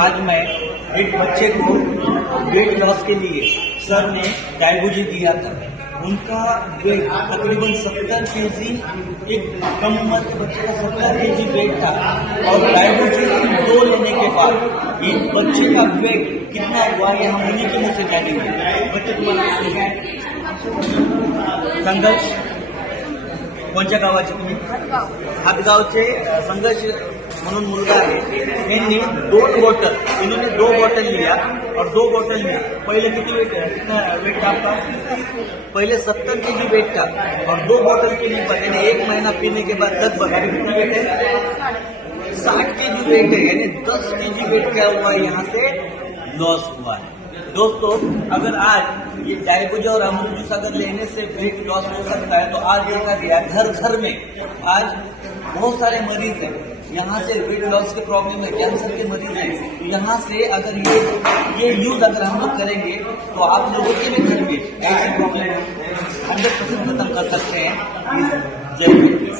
आज मैं एक बच्चे को वेट लॉस के लिए सर ने डायबूजी दिया था। उनका वेट तकरीबन 70 केजी, एक कम उम्र के बच्चे का 70 केजी वेट था और डायबूजी 2 लेने के बाद इस बच्चे का वेट कितना हुआ ये हम उन्हीं के मुंह से जानेंगे। बच्चे तुम्हाला संघर्ष कोणत्या गावाचे तुम्ही? हातगावचे संघर्ष म्हणून मुलगा आहे। यांनी 2 बॉटल, इन्होंने 2 बॉटल लिया और 2 बॉटल में पहले कितना वेट था आपका? पहले 70 केजी वेट था और 2 बॉटल पीने पर यानी 1 महीना पीने के बाद लगभग अभी कितना वेट है? 60 केजी वेट है। यानी 10 केजी वेट क्या हुआ है, यहाँ से लॉस हुआ है। दोस्तों, अगर आज ये डायबूजी और अमरूद जूस अगर लेने से वेट लॉस हो सकता है तो आज देखा गया घर घर में आज बहुत सारे मरीज हैं। यहाँ से वेट लॉस के प्रॉब्लम है, कैंसर के मरीज हैं। यहाँ से अगर ये यूज अगर हम लोग करेंगे तो आप लोगों के भी घर में ऐसी प्रॉब्लम 100% खत्म कर सकते हैं। जय हिंद।